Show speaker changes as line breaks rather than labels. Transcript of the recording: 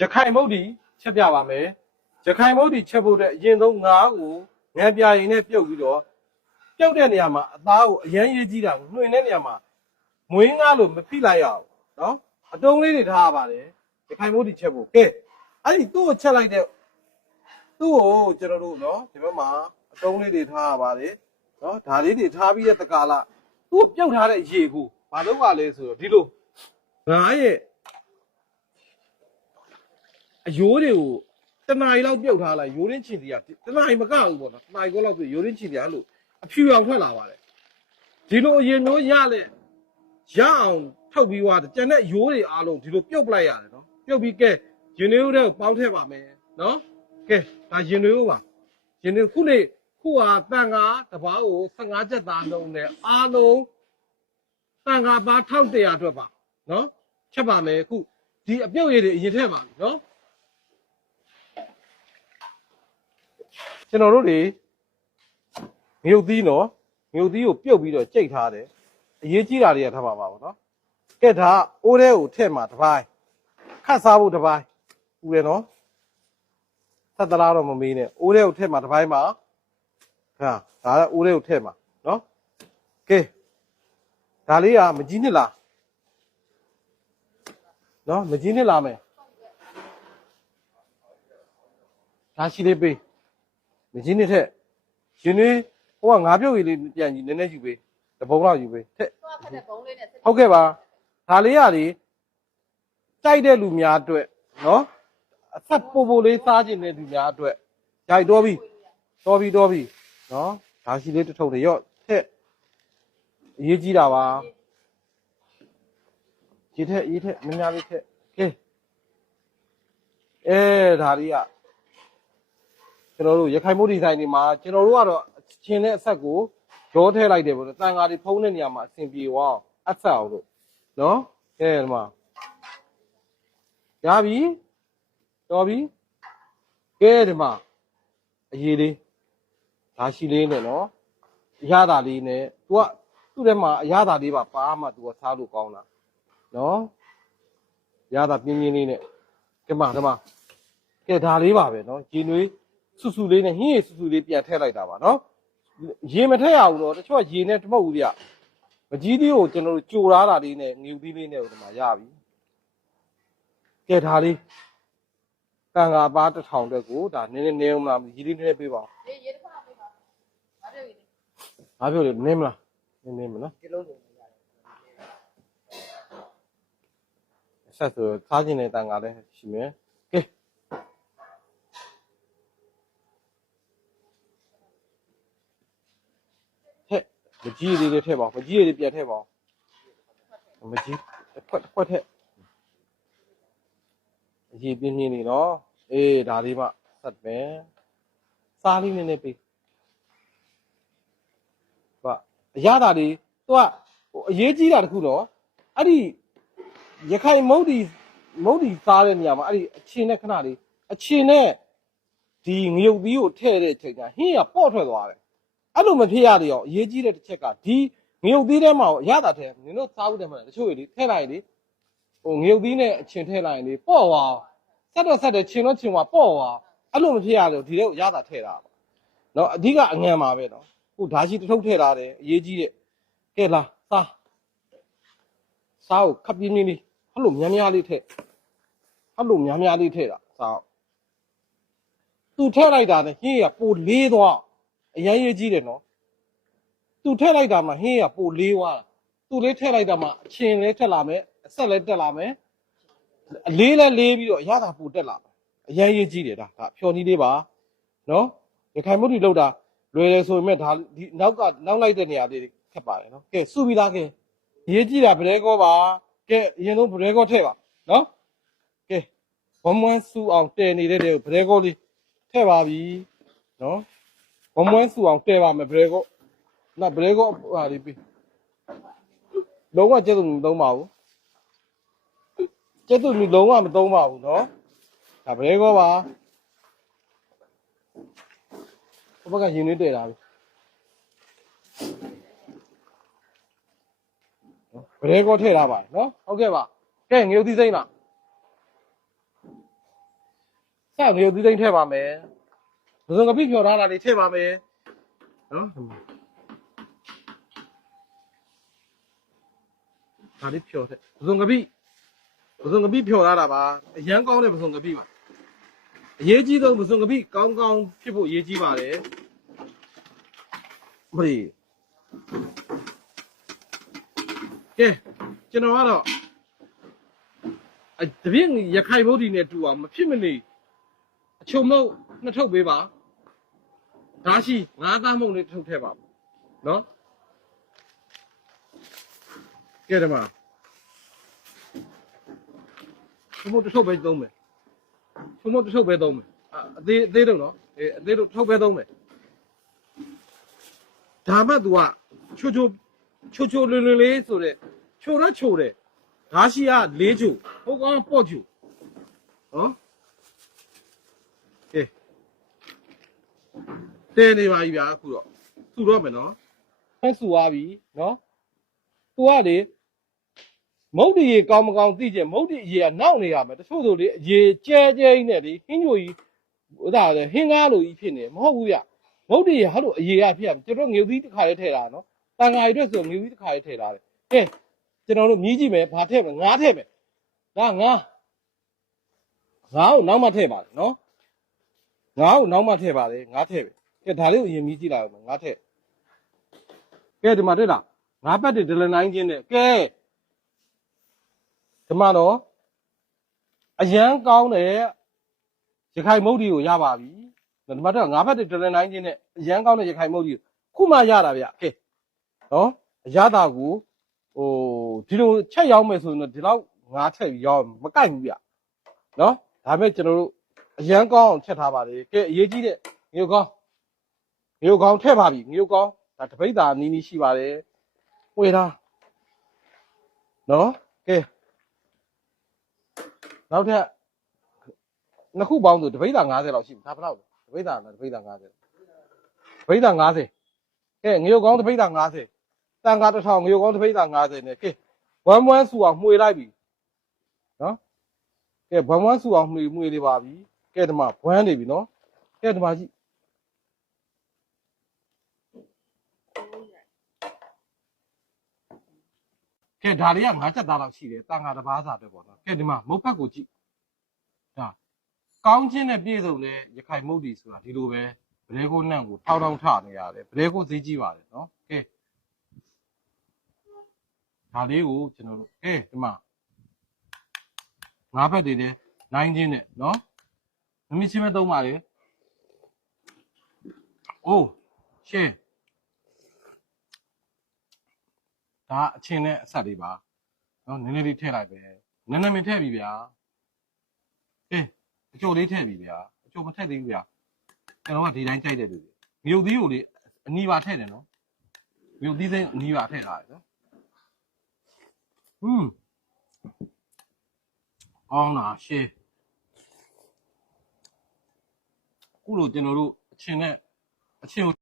ရခိုင်မုတ်ဒီချက်ပြပါမယ်ရခိုင်မုတ်ဒီချက်ဖို့အတွက်အရင်ဆုံးငါးကိုငံပြာရင်နဲ့ပြုတ်ပြီးတော့ပြုတ်တဲ့နေရာမှာအသားကိုအရန်ရေးကြည့်တာကိုနှွင်တဲ့နေရာမှာမွေးငါလို့မဖိလိုက်ရအောင်နော်အတုံးလေးတွေထားရပါတယ်ရခိုင်မုတ်ဒီချက်ဖို့ကဲအဲ့ဒီသူ့ကိုချက်လိုက်တဲ့သူ့ကိုကျွန်တော်တို့နော်ဒီဘက်မှာအတုံးလေးတွေထားရပါတယ်နော်ဒါလေးတွေထားပြီးတဲ့တကာလသူ့ကိုပြုတ်ထားတဲ့ရေကိုဘာလို့ကလဲဆိုတော့ဒီလိုငါရဲ့ အယိုးတွေကိုတနားရီလောက်ပြုတ်ထားလိုက်ယိုးရင်းချင်တွေကတနားရီမကဘူးပေါ့နော်တနားရီကောလောက်ဆိုယိုးရင်းချင်တွေကအဲ့လိုအဖြူအောင်ထွက်လာပါတယ်ဒီလိုအရင်မျိုးရလဲရအောင်ထုတ်ပြီးသွားတယ်ကျန်တဲ့ယိုးတွေအားလုံးဒီလိုပြုတ်ပလိုက်ရတယ်နော်ပြုတ်ပြီးကဲရင်တွေတို့ပေါင်းထည့်ပါမယ်နော်ကဲဒါရင်တွေတို့ပါရင်တွေခုနေခုဟာတန်ကားတစ်ပါးကို15ချက်သားလုံးနဲ့အားလုံးတန်ကားပါ1100အတွက်ပါနော်ချက်ပါမယ်ခုဒီအပြုတ်ရည်တွေအရင်ထည့်ပါမယ်နော် ကျွန်တော်တို့တွေငရုတ်သီးနော်ငရုတ်သီးကိုပြုတ်ပြီးတော့ကြိတ်ထားတယ်အရေးကြီးတာတွေကထားပါပါဘောနော်ကဲဒါအိုးထဲကိုထည့်မှာတစ်ပိုင်းခတ်စားဖို့တစ်ပိုင်းဦးတယ်နော်သတ်တလားတော့မမေးနဲ့အိုးထဲကိုထည့်မှာတစ်ပိုင်းပါဟာဒါလည်းအိုးထဲကိုထည့်မှာနော်ကဲဒါလေးကမကြီးနှစ်လားနော်မကြီးနှစ်လားမယ်ဒါရှိလေးပေး မကြီးနှစ်ထက်ရှင်နေဟိုကငါးပြုတ်ရည်လေးပြန်ကြည့်နည်းနည်းယူပေးတပုံလောက်ယူပေးထက်
သွားဖက်တဲ့ဘုံလေးနဲ့ဆက်
ဟုတ်ကဲ့ပါဒါလေးရလေတိုက်တဲ့လူများအတွက်နော်အသက်ပို့ပို့လေးစားခြင်းတဲ့လူများအတွက်ရိုက်တော့ပြီတော်ပြီတော်ပြီနော်ဒါရှိလေးတစ်ထုပ်တရော့ထက်အရေးကြီးတာပါရေးထက်ရေးထက်မများလေးထက်ကဲအဲဒါလေးက ကျွန်တော်တို့ရခိုင်မိုးဒီဇိုင်းတွေမှာကျွန်တော်တို့ကတော့ချင်းတဲ့အဆက်ကိုရောထည့်လိုက်တယ်ပေါ့နော်တန်ဃာတွေဖုံးတဲ့နေရာမှာအဆင်ပြေသွားအောင်အဆက်အောင်လို့နော်ကဲဒီမှာရပြီတော်ပြီကဲဒီမှာအရေးလေးဒါရှိလေးနဲ့နော်အရသာလေးနဲ့ तू ကသူ့ထဲမှာအရသာလေးပါပါမှ तू ကစားလို့ကောင်းတာနော်အရသာပြင်းပြင်းလေးနဲ့ကဲမှာဒီမှာကဲဒါလေးပါပဲနော်ဂျင်းနွေး စုစုလေးနဲ့ဟင်းရည်စုစုလေးပြန်ထည့်လိုက်တာပါနော်ရေမထည့်ရဘူးတော့တချို့ကရေနဲ့တမဟုတ်ဘူးဗျမကြီးသေးကိုကျွန်တော်တို့ကြိုထားတာလေးနဲ့ငြူသီးလေးနဲ့ဟိုဒီမှာရပြီကဲဒါလေးတန်ဃာပါတစ်ထောင်တက်ကိုဒါနည်းနည်းနည်းမလားကြီးလေးနည်းနည်းပေးပါဦး
လေးရေတစ်ခါပေးပါဘာပြောရည်
ဘာပြောလဲနည်းမလားနည်းနည်းမလား
ဒီလုံးစုံရတယ်
ဆက်ဆိုစားခြင်းတဲ့တန်ဃာလည်းရှိမယ်ကဲဟဲ့မ ကြီးလေးလေးထည့်ပါဦးမကြီးလေးပြန်ထည့်ပါဦးမကြီးတစ်ခွက်တစ်ခွက်ထည့်အကြီးပြင်းပြင်းလေးနော်အေးဒါလေးမှဆက်မယ်စားလေးနည်းနည်းပေးဟုတ်အရသာလေးသူကဟိုအရေးကြီးတာတခုတော့အဲ့ဒီရခိုင်မုတ်ဒီမုတ်ဒီစားတဲ့နေရာမှာအဲ့ဒီအချင်းနဲ့ခဏလေးအချင်းနဲ့ဒီငရုတ်သီးကိုထည့်တဲ့အချိန်ကျဟင်းကပေါ့ထွက်သွားတယ် အဲ့လိုမဖြစ်ရလေရောအရေးကြီးတဲ့တစ်ချက်ကဒီငရုတ်သီးထဲမှာရတာထဲနင်တို့စားဖို့တယ်မလားတချို့တွေလေထည့်လိုက်လေဟိုငရုတ်သီးနဲ့အချင်းထည့်လိုက်ရင်လေပေါ့သွားဆက်တော့ဆက်တယ်ချင်းတော့ချင်းသွားပေါ့သွားအဲ့လိုမဖြစ်ရလို့ဒီထဲကိုရတာထည့်တာပါနော်အဓိကအငံပါပဲနော်ဟိုဓာရှိတစ်ထုပ်ထည့်ထားတယ်အရေးကြီးတဲ့ကဲလာစားစားကိုခပ်ပြင်းပြင်းလေးအဲ့လိုများများလေးထည့်အဲ့လိုများများလေးထည့်တာစားသူထည့်လိုက်တာနဲ့ဟင်းရပိုလေးသွား အရင်ရေးကြီးတယ်နော်သူထည့်လိုက်တာမှဟင်းရပိုလေးသွားတာသူလေးထည့်လိုက်တာမှအချင်းလေးထက်လာမယ်အဆက်လေးတက်လာမယ်အလေးလဲလေးပြီးတော့အရသာပိုတက်လာမယ်အရင်ရေးကြီးတယ်ဒါဒါဖြော်နီးလေးပါနော်ရခိုင်မုတ်တီလောက်တာလွယ်တယ်ဆိုပေမဲ့ဒါဒီနောက်ကနောက်လိုက်တဲ့နေရာလေးတွေခက်ပါတယ်နော်ကဲစုပြီးသားကဲရေးကြီးတာဗရဲကောပါကဲအရင်ဆုံးဗရဲကောထည့်ပါနော်ကဲဝမ်ဝမ်စုအောင်တည်နေတဲ့တဲ့ဗရဲကောလေးထည့်ပါပြီနော် ဝမ်ဝဲဆူအောင်တဲပါမယ်ဘရေကော့နော်ဘရေကော့ဟာလေးပြီးလုံးဝကျက်သူမသုံးပါဘူးကျက်သူမလုံးဝမသုံးပါဘူးနော်ဒါဘရေကော့ပါဘဘကရင်နေတဲတာပြီဗရဲကောထည့်ထားပါတယ်နော်ဟုတ်ကဲ့ပါကဲငရုတ်သီးစိမ့်ပါဆက်ငရုတ်သီးစိမ့်ထည့်ပါမယ် စုံကပိဖြော်ထားတာလေးထည့်ပါမယ်နော်ဒီမှာဒါလေးဖြော်တဲ့ပစုံကပိပစုံကပိဖြော်ထားတာပါအရန်ကောင်းတဲ့ပစုံကပိပါအရေးကြီးဆုံးပစုံကပိကောင်းကောင်းဖြစ်ဖို့အရေးကြီးပါတယ်မလီကဲကျွန်တော်ကတော့အတပြင်းရခိုင်ဘုဒ္ဓီနဲ့တူအောင်မဖြစ်မနေအချုံမုတ် နှစ်ထုပ်ပေးပါဒါရှိငါးသားမုတ်လေးတစ်ထုပ်ထည့်ပါနော်ကဲဒီမှာချုံမုတ်တစ်ထုပ်ပဲသုံးမယ်ချုံမုတ်တစ်ထုပ်ပဲသုံးမယ်အအသေးအသေးတော့နော်အေးအသေးတော့တစ်ထုပ်ပဲသုံးမယ်ဒါမှ तू ကချိုချိုချိုချိုလွယ်လွယ်လေးဆိုတဲ့ချိုတော့ချိုတယ်ဒါရှိကလေးချိုဟိုကောင်ကပေါ့ချိုနော် တဲနေပါပြီဗျာအခုတော့စုတော့မယ်နော်ဖက်စုသွားပြီနော် तू ကလေမုတ်ဒီရေကောင်းမကောင်းသိချင်မုတ်ဒီရေကနောက်နေရမယ်တချို့ဆိုလေရေကျဲကျဲကြီးနဲ့လေဟင်းညိုကြီးဟိုဒါလေဟင်းကားလိုကြီးဖြစ်နေမဟုတ်ဘူးဗျမုတ်ဒီရေဟာလို့အရေကဖြစ်ရမယ်ကျွန်တော်ငွေသီးတစ်ခါလေးထည့်တာနော်တန်ဃာရီအတွက်ဆိုငွေသီးတစ်ခါလေးထည့်တာလေကဲကျွန်တော်တို့မြည်ကြည့်မယ်ဘာထည့်မလဲငါးထည့်မယ်ဒါငါးငါ့ကိုနောက်မှထည့်ပါလေနော်ငါ့ကိုနောက်မှထည့်ပါလေငါးထည့်ပဲ ကဲဒါလေးကိုအရင်မြည်ကြည့်လိုက်အောင်မယ်ငါးထည့်ကဲဒီမှာတွေ့လားငါးပတ်တွေဒလနိုင်ချင်းနဲ့ကဲဒီမှာတော့အရန်ကောင်းတဲ့ရခိုင်မုတ်ဒီကိုရပါပြီဒီမှာတော့ငါးဖက်တွေတရနိုင်ချင်းနဲ့အရန်ကောင်းတဲ့ရခိုင်မုတ်ဒီကိုခုမှရတာဗျကဲနော်အရသာကိုဟိုဒီလိုချက်ရောက်မယ်ဆိုရင်တော့ဒီလောက်ငါးထက်ပြီးရောက်မကိုက်ဘူးဗျနော်ဒါပေမဲ့ကျွန်တော်တို့အရန်ကောင်းအောင်ချက်ထားပါလေကဲအရေးကြီးတဲ့ငရုတ်ကောင်း ငရုတ်ကောင်းထည့်ပါပြီငရုတ်ကောင်းဒါတပိတ်တာနီးနီးရှိပါတယ်ဝေထားနော်ကဲနောက်ထပ်နှစ်ခုပေါင်းဆိုတပိဿာ90လောက်ရှိပြီဒါဘယ်လောက်လဲတပိဿာလားတပိဿာ90တပိဿာ90ကဲငရုတ်ကောင်းတပိဿာ90တန်ခါတစ်ထောင်ငရုတ်ကောင်းတပိဿာ90နဲ့ကဲဝမ်ဝမ်ဆူအောင်မှွေလိုက်ပြီနော်ကဲဝမ်ဝမ်ဆူအောင်မှွေမှွေနေပါပြီကဲဒီမှာဘွမ်းနေပြီနော်ကဲဒီမှာကြည့် ကဲဒါတွေကငါးချက်သားလောက်ရှိတယ်တန်ခါတစ်ပါးစာပဲပေါ့နော်ကဲဒီမှာမုတ်ဖက်ကိုကြည့်ဒါကောင်းချင်းနဲ့ပြည့်စုံတဲ့ရခိုင်မုတ်ဒီဆိုတာဒီလိုပဲဗလဲကိုနန့်ကိုထောက်ထောက်ထနေရတယ်ဗလဲကိုဈေးကြီးပါတယ်နော်ကဲဒါလေးကိုကျွန်တော်တို့ကဲဒီမှာငါးဖက်တွေနဲ့နိုင်ချင်းနဲ့နော်မမီချင်းမဲ့သုံးပါလေအိုးရှင်း ဒါအချင်းနဲ့အဆက်လေးပါနော်နည်းနည်းလေးထည့်လိုက်ပဲနည်းနည်းမထည့်ပြီဗျာအေးအချိုလေးထည့်ပြီဗျာအချိုမထည့်သေးဘူးဗျာကျွန်တော်ကဒီတိုင်းကြိုက်တဲ့လူတွေမြုပ်သီးကိုလေအနီးပါထည့်တယ်နော်မြုပ်သီးစိမ်းအနီးပါထည့်ထားတယ်နော်ဟွန်းအောင်းလာရှေးခုလိုကျွန်တော်တို့အချင်းနဲ့အချင်းကို